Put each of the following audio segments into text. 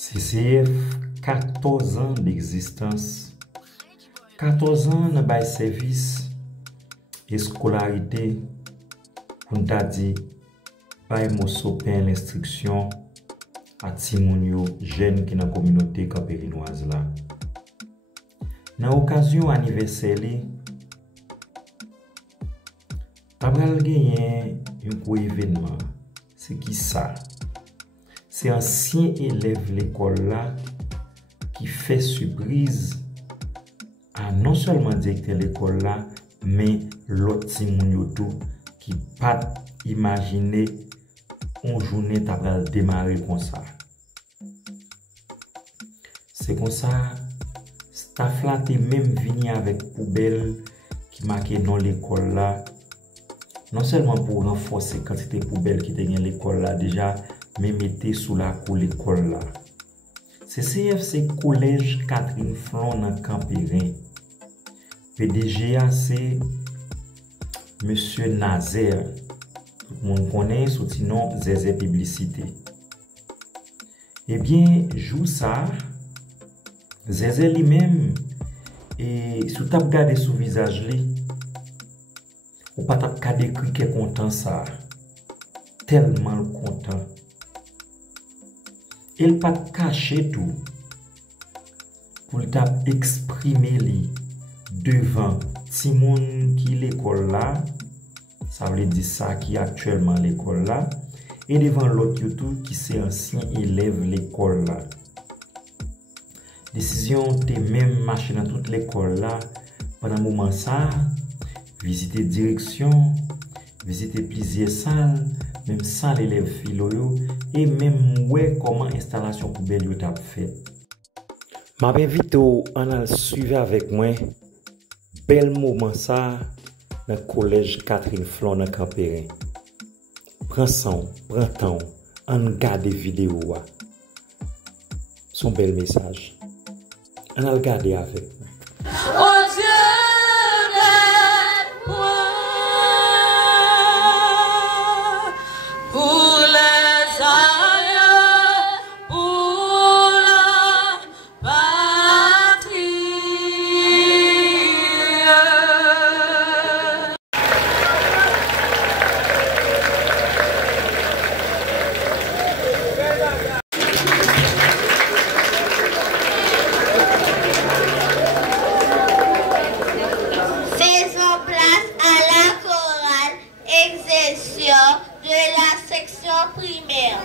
CCF, 14 ans d'existence. 14 ans dans le service et scolarité pour nous dire pas de l'instruction à Timounio, jeunes qui dans la communauté campérinoise là. Dans l'occasion anniversaire, Abraham gagné un gros événement. C'est qui ça? C'est un ancien élève de l'école là qui fait surprise à non seulement directeur de l'école là, mais l'autre Timounio qui pas imaginer une journée t'appelle démarrer comme ça. C'est comme ça, staff là t'es même venu avec poubelle qui marquait dans l'école là. Non seulement pour renforcer la quantité de poubelles qui était dans l'école là, déjà, mais mettez sous la cour l'école là. CCF, c'est Collège Catherine Flon dans Campérin. PDGA, c'est Monsieur Nazaire. Tout le monde connaît sous le nom Zézé Publicité. Eh bien, joue ça, Zézé lui-même, et sous tap gade sous visage li, ou pas tap ka décrit que content ça. Tellement content. Il pas caché tout pour tap exprimer li devant Timon qui l'école là, ça veut dire ça qui est actuellement l'école là, et devant l'autre YouTube qui c'est ancien élève l'école là. Décision t'es même marché dans toute l'école là pendant un moment ça, visiter direction, visiter plusieurs salles, même salle élève philo et même ouais comment installation poubelle yo t'a fait. M'invite à suivre avec moi bel moment ça dans le collège Catherine Flon dans Campérin. Prends son, prends temps, en regarde vidéo son bel message. On a regardé avec moi. Oh Dieu, aide-moi pour les aïeux, pour la patrie. Faisons place à la chorale exercice de la section primaire.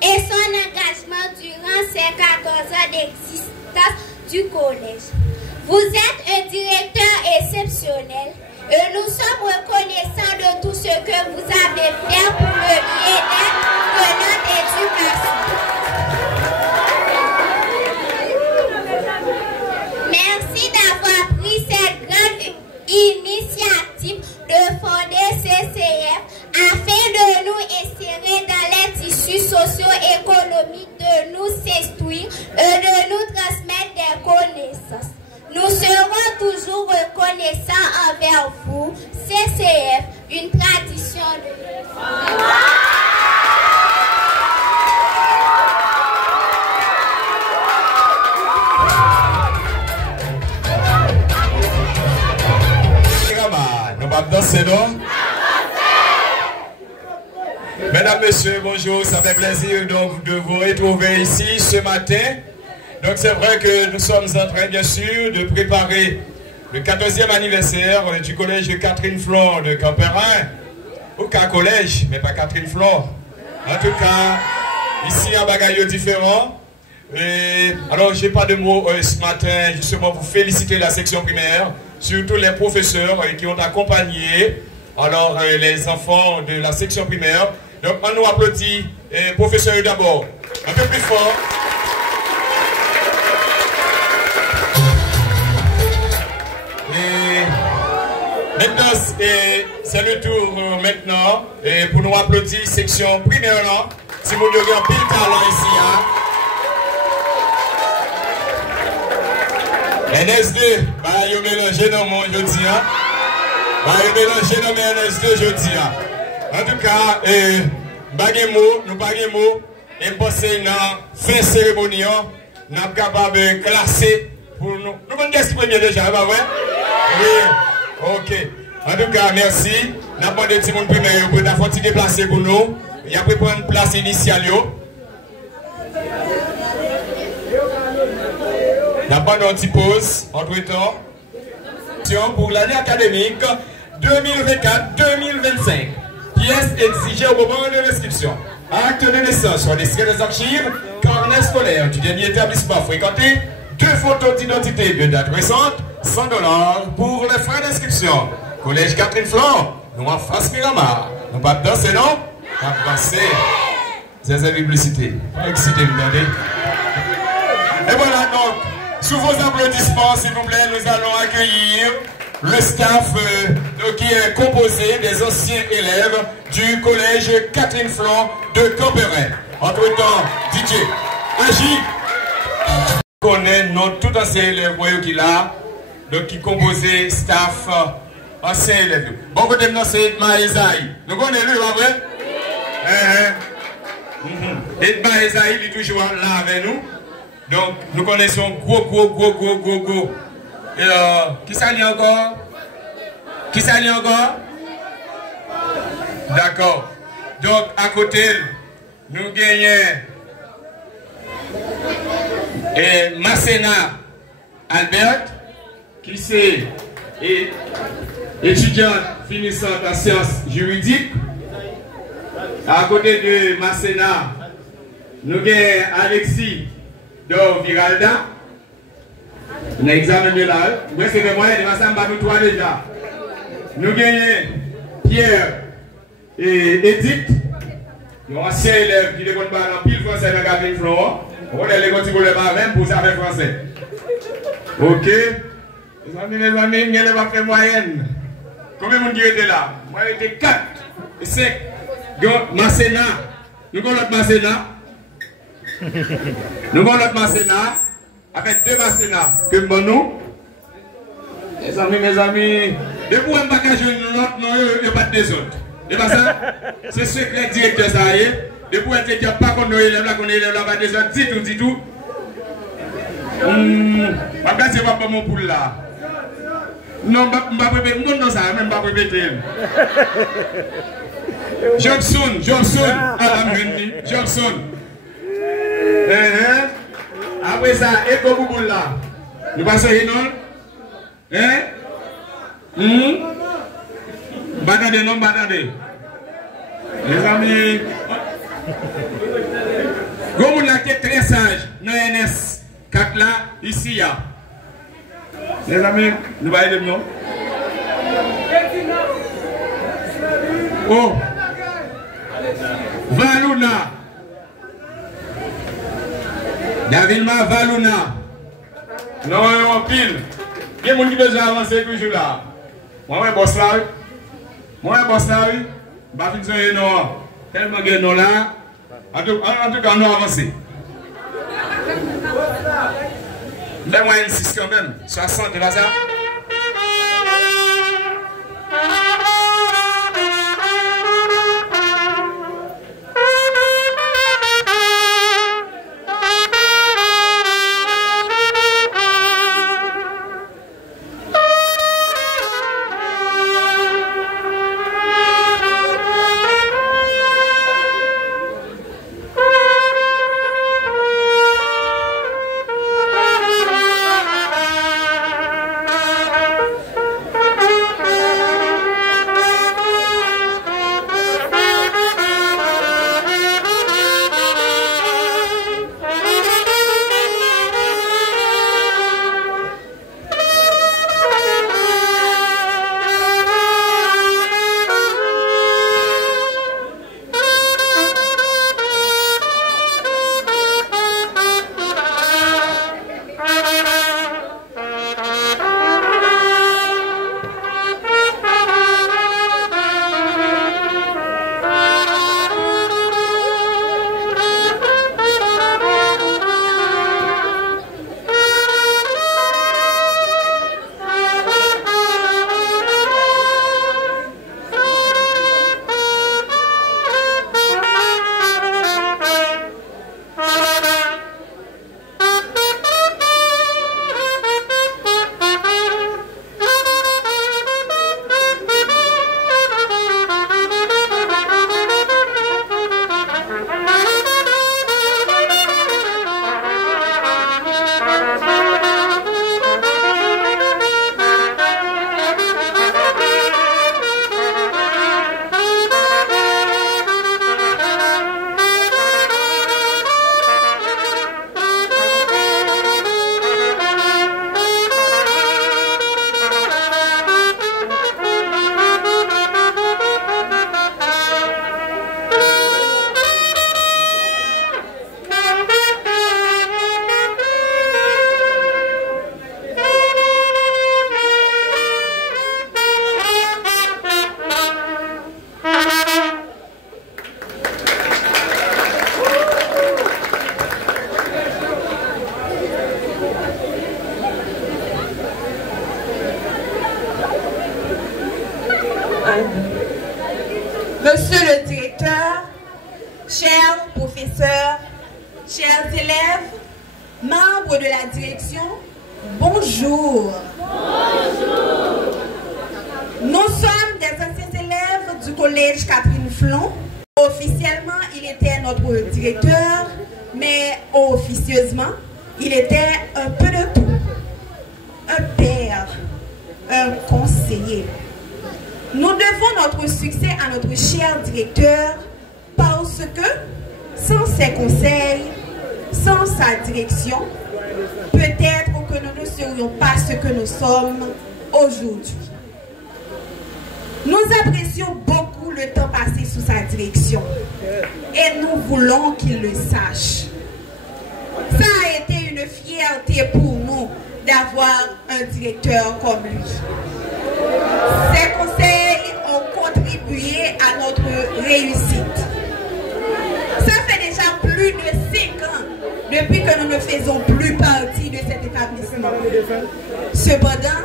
et son engagement durant ces 14 ans d'existence du collège. Vous êtes un directeur exceptionnel et nous sommes reconnaissants de tout ce que vous avez fait pour le bien-être de notre éducation. Merci d'avoir pris cette grande initiative de fonder CCF afin de nous insérer dans les tissus socio-économiques, de nous s'instruire et de nous transmettre des connaissances. Nous serons toujours reconnaissants envers vous. CCF, une tradition de... Nous allons danser, non? Mesdames, Messieurs, bonjour. Ça fait plaisir donc de vous retrouver ici ce matin. Donc c'est vrai que nous sommes en train, bien sûr, de préparer le 14e anniversaire du collège Catherine Flon de Camperin. Ou qu'un collège, mais pas Catherine Flon. En tout cas, ici, un bagage différent. Et alors, je n'ai pas de mots ce matin, justement, pour féliciter la section primaire, surtout les professeurs qui ont accompagné alors, les enfants de la section primaire. Donc, on nous applaudit, professeurs d'abord. Un peu plus fort. Et maintenant, c'est le tour maintenant pour nous applaudir section primaire là. Si vous devez un pile talent ici. Hein. NS2, bah, vous mélangez dans mon jeudi. Hein. Bah, vous mélangez dans mon NS2 jeudi. Hein. En tout cas, nous pas de mots. Et passer dans fin cérémonie, nous sommes capables de classer pour nous. Nous avons des premiers déjà, pas vrai? Oui. Ok. En tout cas, merci. Nous avons des petits monde primaires pour nous faire déplacer pour nous. Il y a pris prendre place initiale. Nous avons une petite pause entre temps. Pour l'année académique 2024-2025. Pièces exigées au moment de l'inscription. Acte de naissance sur les des archives, carnet scolaire du dernier établissement fréquenté, 2 photos d'identité de date récente, $100 pour les frais d'inscription. Collège Catherine Flon, nous en face Miramar. Nous pas danser, non? Pas danser. C'est la publicité. Pas excité, vous entendez? Et voilà donc, sous vos applaudissements, s'il vous plaît, nous allons accueillir le staff qui est composé des anciens élèves du collège Catherine Flon de Camperin. Entre-temps, DJ Agi connaît non tout ancien élève qui là, donc qui composé staff ancien élève. Bon côté de nous c'est Maïsaï. Nous connaissons lui, pas vrai? Et Maïsaï il est toujours là avec nous. Donc nous connaissons gros. Et qui s'allie encore? Qui s'allie encore? D'accord. Donc, à côté, nous gagnons Masséna Albert, qui est étudiante finissante en sciences juridiques. À côté de Masséna, nous gagnons Alexis de Viralda. Nous examinons là. Oui, c'est le moyen de passer nous 3 déjà. Nous gagnons Pierre et Edith. Nous anciens élèves qui ne connaissent pas en pile français dans Catherine Flon. On est les petits problèmes même pour savoir français. Ok. Mes amis, vous n'avez pas fait moyenne. Combien de monde était là? Moi, j'étais 4 et 5. Donc, Masséna. Nous avons notre Masséna. Nous avons notre Masséna. Avec 2 Masséna. Que nous. Mes amis. Depuis que je ne pas l'autre, non, il n'y a pas de désordre. Et pas ça? C'est secret directeur, ça y est. Depuis que je ne pas qu'on est là, qu'on est là, pas de désordre, dit tout. Après, c'est pas mon poule là. Non, je ne vais pas répéter. Non, ça, même pas répéter. Johnson. Johnson. Après ça, et comme vous là. Vous passez, non? Batandé, non, batandé. Les amis, comme on a été très sage, dans NS 4 là, ici, là. Les amis, nous allons aider nous. Oh, Valuna. Davilma Valuna. Non, on pile. Il y a des gens qui besoin avancer toujours là. Moi, je bosse là. Moi, je bosse là. Je vais finir non. Tellement que nous là. En tout cas, nous avancer. Laisse-moi insister quand même. 60 là, ça. Monsieur le directeur, chers professeurs, chers élèves, membres de la direction, bonjour. Bonjour. Nous sommes des anciens élèves du collège Catherine Flon. Officiellement, il était notre directeur, mais officieusement, il était un peu de tout. Un père, un conseiller. Nous devons notre succès à notre cher directeur parce que, sans ses conseils, sans sa direction, peut-être que nous ne serions pas ce que nous sommes aujourd'hui. Nous apprécions beaucoup le temps passé sous sa direction et nous voulons qu'il le sache. Ça a été une fierté pour nous d'avoir un directeur comme lui. Ses conseils ont contribué à notre réussite. Ça fait déjà plus de 5 ans depuis que nous ne faisons plus partie de cet établissement. Cependant,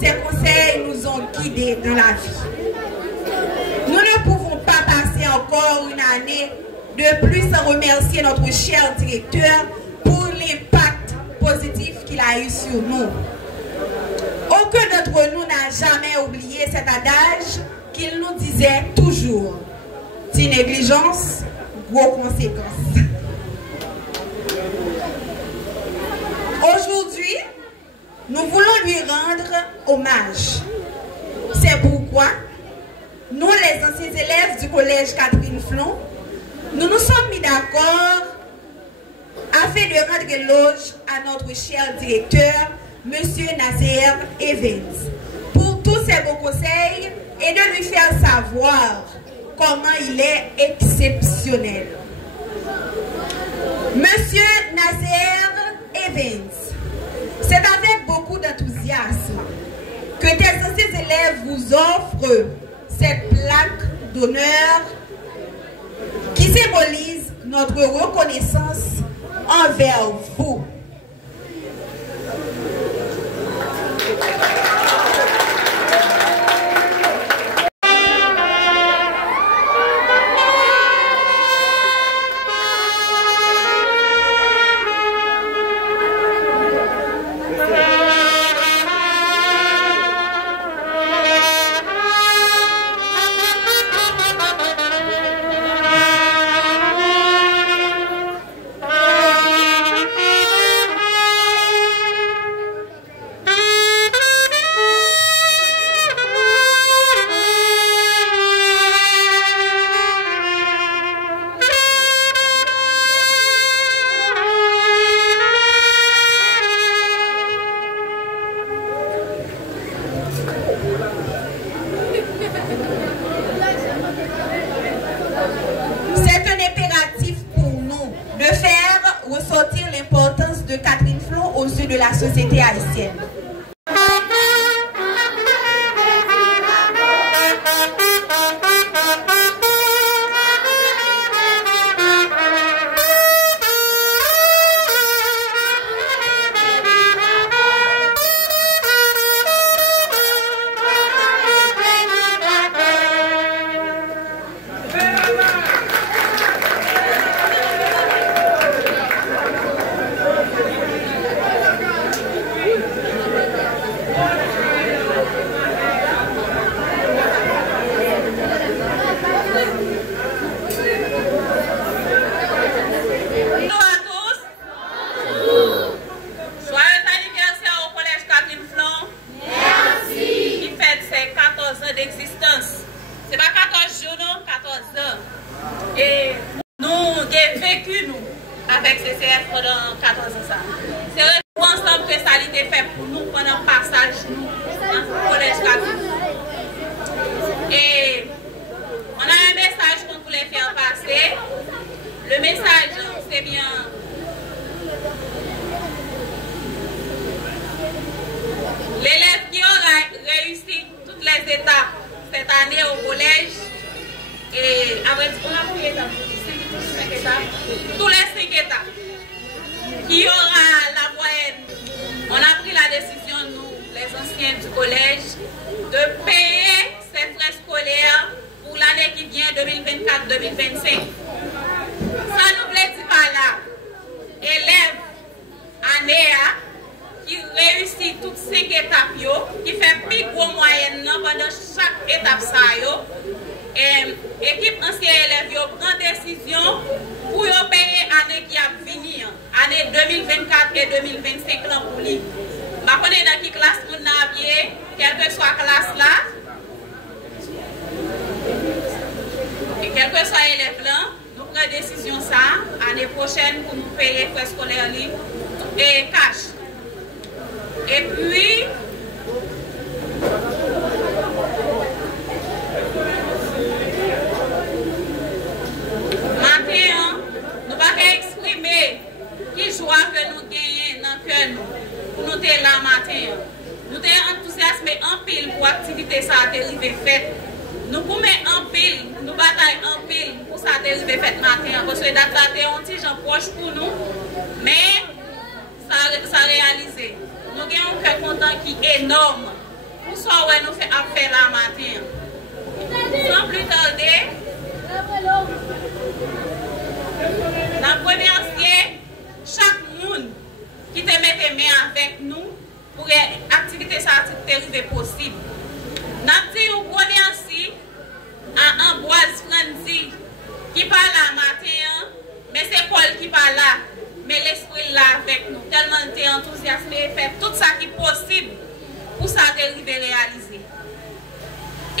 ces conseils nous ont guidés dans la vie. Nous ne pouvons pas passer encore une année de plus sans remercier notre cher directeur pour l'impact positif qu'il a eu sur nous. Aucun d'entre nous n'a jamais oublié cet adage qu'il nous disait toujours. Si négligence, gros conséquences. Aujourd'hui, nous voulons lui rendre hommage. C'est pourquoi nous les anciens élèves du collège Catherine Flon, nous nous sommes mis d'accord afin de rendre éloge à notre cher directeur, M. Nazer Evans, pour tous ses beaux conseils et de lui faire savoir comment il est exceptionnel. Monsieur Nazer Evans, c'est avec beaucoup d'enthousiasme que tes anciens élèves vous offrent cette plaque d'honneur qui symbolise notre reconnaissance envers vous. Société haïtienne.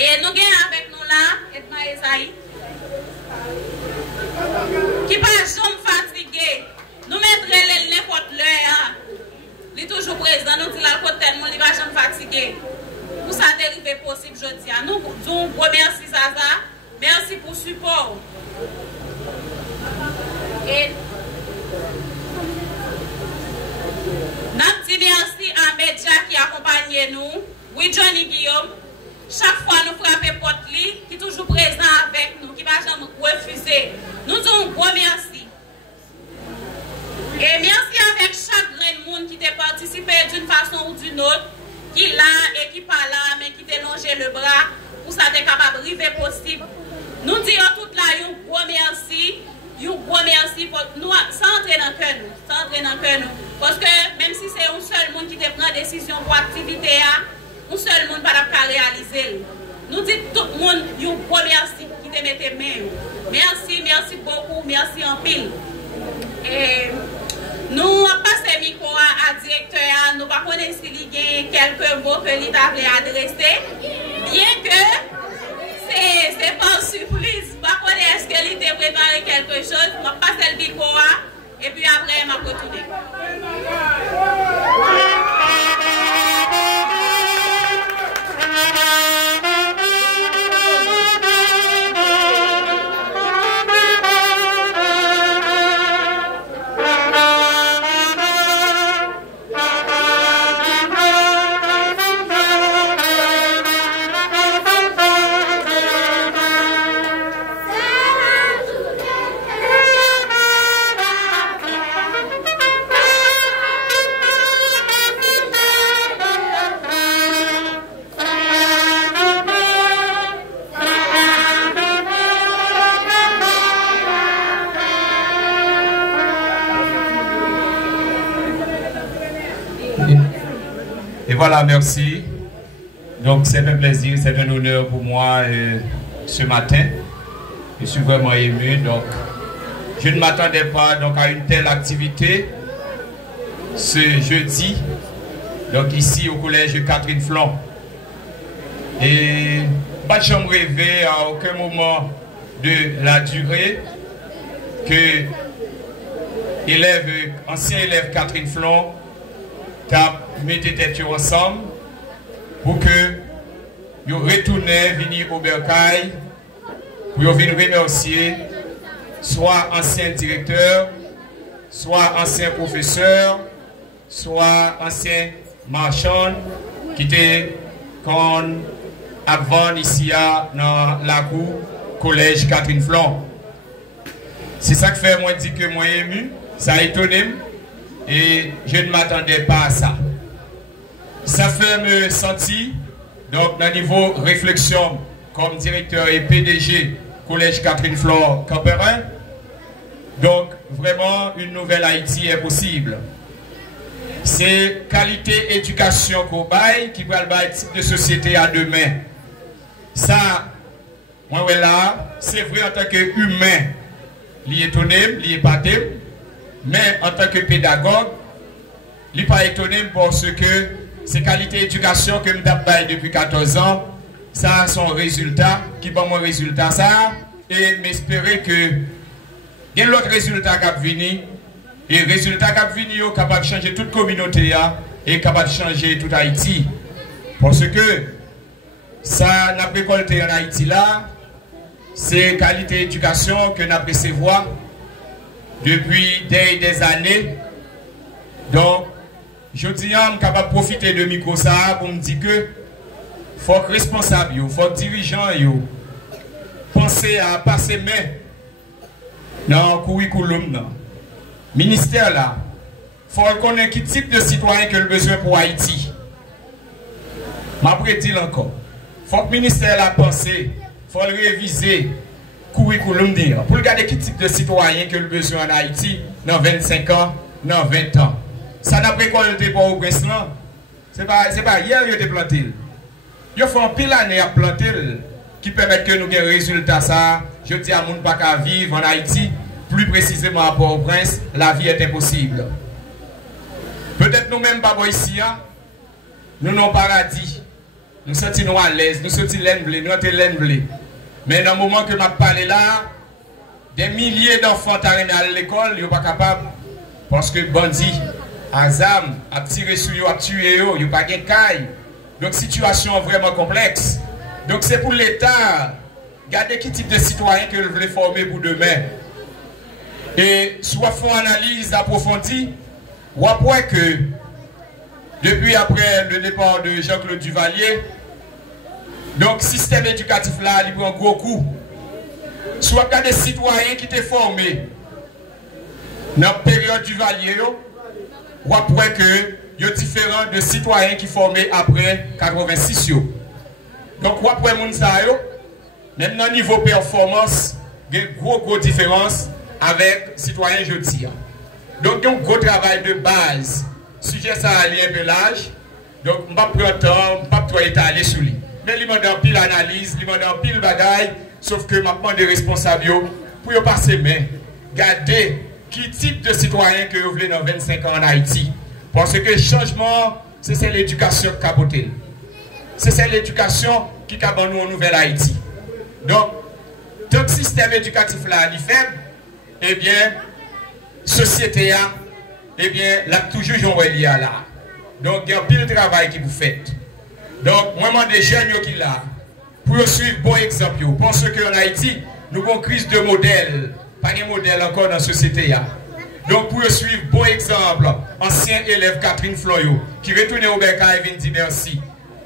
Et nous avons avec nous là, Edma Esaïe, qui pas jamais fatigué, nous mettrons n'importe l'heure, il est toujours présent, nous disons la côte tellement, il va jamais fatigué. Pour ça dériver possible, je dis à nous, nous remercions Zaza, merci pour le support. Et nous disons merci à Medja qui accompagne nous, oui Johnny Guillaume, chaque fois nous frappons porte qui est toujours présent avec nous, qui ne va jamais refuser. Nous disons un gros merci. Et merci avec chaque grand monde qui a participé d'une façon ou d'une autre, qui est là et qui n'est pas là, mais qui a longé le bras pour ça être capable d'arriver possible. Nous disons tout là un gros merci pour nous, sans entrer dans le cœur, parce que même si c'est un seul monde qui te prend décision pour l'activité, un seul monde ne va pas réaliser. Nous disons tout le monde un gros merci qui te mette main. Merci beaucoup, merci en pile. Et nous passons le micro à directeur, nous ne connaissons pas s'il y a quelques mots que l'État a adressés, bien que c'est pas surprise. Je ne sais pas est-ce que l'État a préparé quelque chose, je passe le micro et puis après je vais retourner. Voilà, merci. Donc c'est un plaisir, c'est un honneur pour moi ce matin. Je suis vraiment ému. Donc je ne m'attendais pas donc, à une telle activité ce jeudi. Donc ici au collège Catherine Flon. Et pas de chambre rêver à aucun moment de la durée que ancien élève Catherine Flon mettez tête ensemble pour que vous retournez venir au Bercail pour venir remercier soit ancien directeur, soit ancien professeur, soit ancien marchand qui était avant ici dans la cour collège Catherine Flon. C'est ça qui fait moi dire que moi ému, ça a étonné. Et je ne m'attendais pas à ça. Ça fait me sentir, donc, dans le niveau réflexion, comme directeur et PDG, Collège Catherine Flon Camperin. Donc, vraiment, une nouvelle Haïti est possible. C'est qualité éducation qu'on baille qui va le type de société à demain. Ça, moi, là, c'est vrai en tant qu'humain, il est étonné, il est épaté. Mais en tant que pédagogue, il n'est pas étonné parce que ces qualités d'éducation que je baille depuis 14 ans, ça a son résultat, qui va mon résultat ça, et m'espérer que il y a l'autre résultat qui va venir, et le résultat qui va venir est capable de changer toute communauté et capable de changer tout Haïti. Parce que ça n'a pas récolté en Haïti là, c'est qualité d'éducation que nous avons recevoir depuis des années. Donc, je dis, je suis capable de profiter de micro ça pour me dire que faut que responsable, il faut que dirigeant, penser à passer main dans le curriculum. Ministère là, il faut connaître quel type de citoyen que le besoin pour Haïti. Je dis encore, il faut que le ministère là pense, il faut le réviser. Curriculum dire pour regarder quel type de citoyen que le besoin en Haïti dans 25 ans, dans 20 ans. Ça n'a pas récolté pour au Prince-là. C'est pas hier que vous avez planté. Vous faites un pile année à planter qui permet que nous ayons des résultats. Ça, je dis à monde pas qu'à vivre en Haïti, plus précisément à Port-au-Prince, la vie est impossible. Peut-être nous-mêmes pas ici, nous n'avons pas paradis. Nous sommes à l'aise, nous sommes l'enblé, nous sommes l'enblé. Mais dans le moment que je parle là, des milliers d'enfants qui arrivent à l'école, ils ne sont pas capables. Parce que bandits, Azam, a tiré sur eux, a tué eux, ils n'ont pas de caille. Donc, situation vraiment complexe. Donc, c'est pour l'État, regardez quel type de citoyen que vous voulez former pour demain. Et soit font analyse approfondie, ou après que, depuis après le départ de Jean-Claude Duvalier, donc, système éducatif là, il prend un gros coup. Soit qu'il y a des citoyens qui étaient formés dans la période du Duvalier, ou après que il y a différents de citoyens qui formés après 86. Donc, ou après même dans le niveau performance, il y a une grosse différence avec les citoyens jeudi. Donc, il y a un gros travail de base. Sujet ça a un peu l'âge. Donc, je ne vais pas prendre le temps, je ne vais pas trop étaler sur lui. Mais il m'a donné pile analyse, il m'a donné pile bagaille, sauf que maintenant des responsables pour y passer main. Regardez quel type de citoyen que vous voulez dans 25 ans en Haïti. Parce que le changement, c'est l'éducation qui capote. C'est l'éducation qui a nous en nouvelle Haïti. Donc, tout le système éducatif là, il est faible, eh bien, société a, eh bien, là, toujours j'en lié là. Donc, il y a pile de travail que vous faites. Donc, moi, des jeunes qui là, pour suivre bon exemple, parce qu'en Haïti, nous avons une crise de modèle. Pas de modèle encore dans la société. Donc, pour suivre bon exemple, ancien élève Catherine Floyo, qui retourne au Berka et vient dire merci.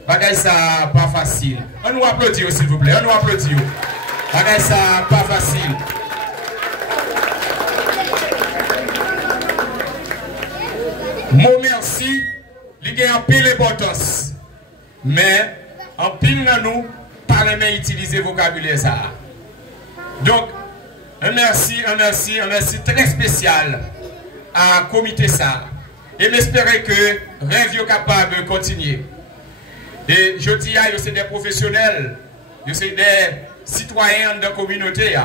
Bagay ça pas facile. On nous applaudit s'il vous plaît. On nous applaudit. Bagay ça pas facile. Mon merci, il y a un pile d'importance. Mais, en pile dans nous, pas aimer utiliser le vocabulaire ça. Donc, un merci très spécial à comité ça. Et j'espère que rêve est capable de continuer. Et je dis, c'est des professionnels, c'est des citoyens de la communauté.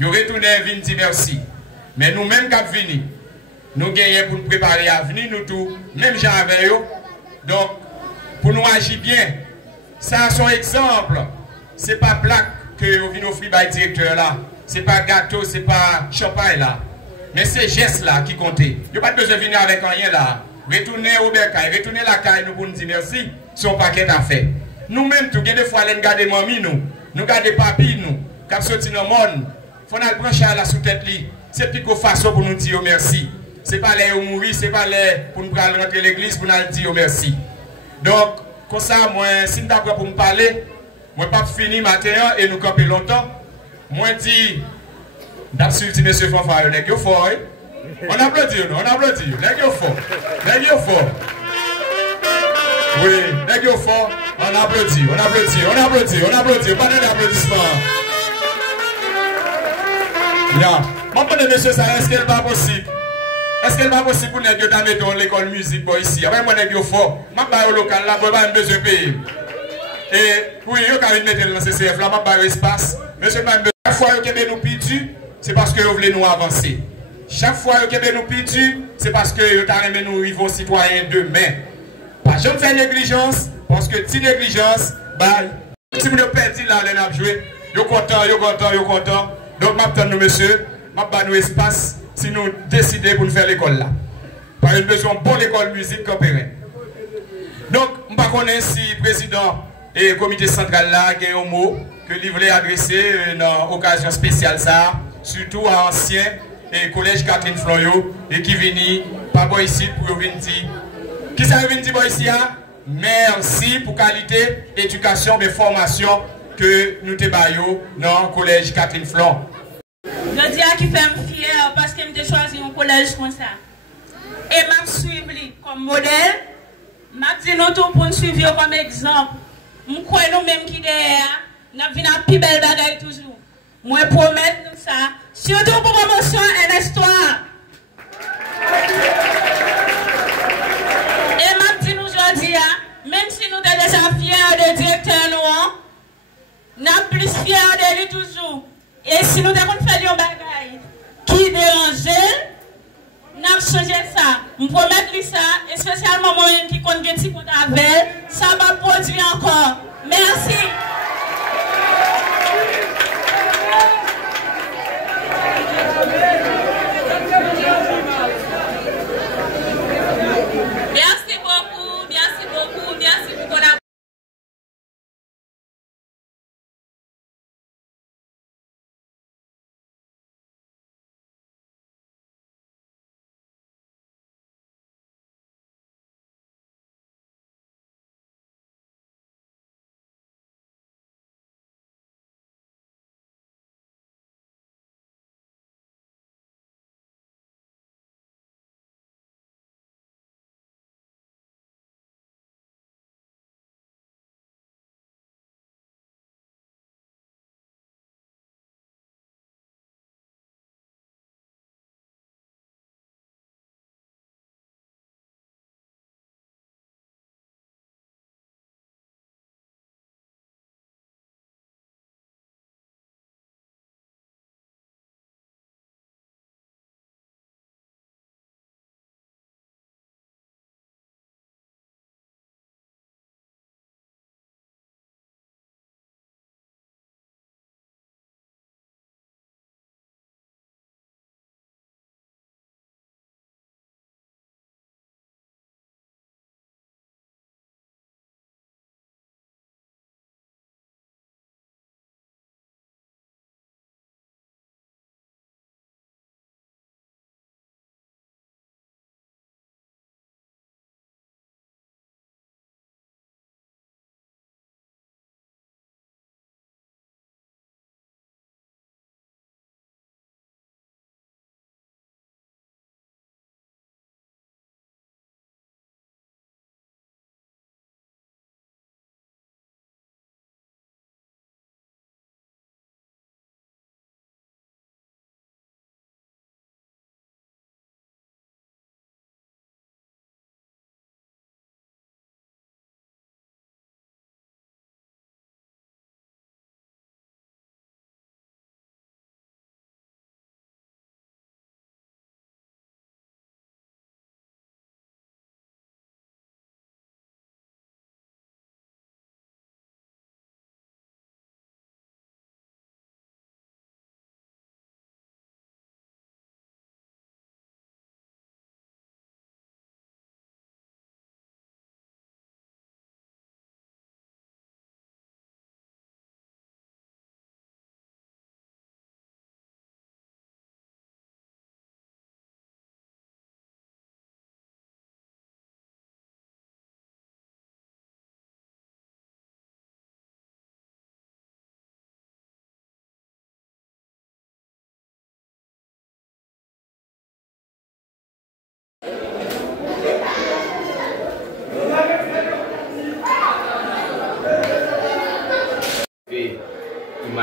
Ils retournent et viennent dire merci. Mais nous-mêmes qui sommes venus, nous gagnons pour nous préparer à venir, nous tous, même gens avec eux. Donc, pour nous agir bien, ça son exemple. Ce n'est pas blague que vous venez offrir par le directeur là. Ce n'est pas gâteau, ce n'est pas champagne là. Mais c'est gestes là qui comptent. Il n'y a pas besoin de venir avec rien là. Retournez au bercail, retournez la caille, nous pour nous dire merci. Son paquet à fait. Nous-mêmes, tout, des fois, nous gardons mamie, nous gardons papi, nous, qui sont sortis dans le monde. Il faut nous brancher à la sous-tête. C'est plus qu'au façon pour nous dire merci. Ce n'est pas les mourir, ce n'est pas les pour nous rentrer à l'église pour nous dire merci. Donc, comme ça, moi, si nous avons pour me parler, moi, pas fini matin et nous camper longtemps. Moi, dis, d'absolument, monsieur Fanfare, les gars fort. On applaudit, on applaudit. Les gars fort. Les gars fort. Oui, les gars fort. On applaudit, on applaudit, on applaudit, on applaudit. Pas d'applaudissements. Bien. Mon bon monsieur, ça est-ce qu'elle n'est pas possible? Est-ce qu'elle n'est pas possible pour nous mettre dans l'école musique ici? Après, moi, je suis fort. Je vais au local là, je vais pas besoin de payer. Et oui, je vais mettre dans le CCF là, je vais pas espace. Monsieur, chaque fois que nous pidons, c'est parce que vous voulez nous avancer. Chaque fois que nous pidons, c'est parce que vous voulez nous vivre citoyens demain. Pas jamais faire négligence, parce que si négligence, si vous ne perdez là, on a joué. Vous content, vous content, vous content. Donc, je vais nous, monsieur, je vais nous espace si nous décidons pour nous faire l'école là. Par une besoin pour l'école musique coopérée. Donc, je ne connais pas si le président et le comité central là, il y a un mot que lui voulait adresser dans l'occasion spéciale ça, surtout à ancien et collège Catherine Floyo et qui vient pas ici pour venir dire. Qui ça vient dire ici? Merci pour qualité éducation et formation que nous te baillons dans le collège Catherine Floyo. Je dis à qui fait me fier parce que je choisi un collège comme ça. Et m'a suivi comme modèle. M'a dit nous tout pour nous suivre comme exemple. Je crois nous-mêmes qui derrière, nous venons à plus belle bagaille toujours. Moi promets nous ça. Surtout pour promotion et l'histoire. Et m'a dit nous aujourd'hui, même si nous sommes déjà fiers de directeur nous sommes plus fiers de lui toujours. Et si nous devons faire des bagailles qui dérangent, nous avons changé ça. Je promets lui ça, et spécialement moi-même qui compte un petit compte avec, ça va produire encore. Merci.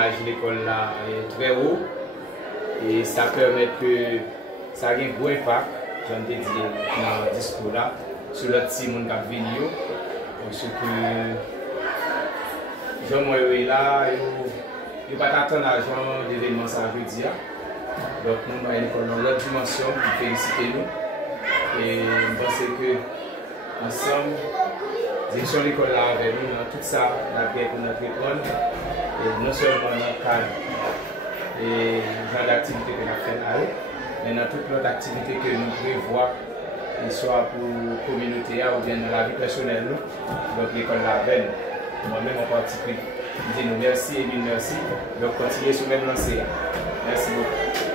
étage de l'école là est très haut et ça permet que ça ait un gros impact, j'en ai dit dans le discours là, sur le petit monde qui vient venir. Parce que Jean-Moi est là, il n'y a pas tant d'argent d'événements, ça veut dire. Donc nous avons une école dans l'autre dimension qui félicite nous. Et je pense que ensemble, direction l'école là avec nous, dans tout ça, la paix pour notre école, et non seulement dans le cadre et dans l'activité que nous avons fait, mais dans toute l'autre activité que nous prévoyons, soit pour la communauté ou bien dans la vie personnelle, donc l'école là avec nous. Moi-même en particulier, je dis nous merci et merci, donc continuez sur le même lancé. Merci beaucoup.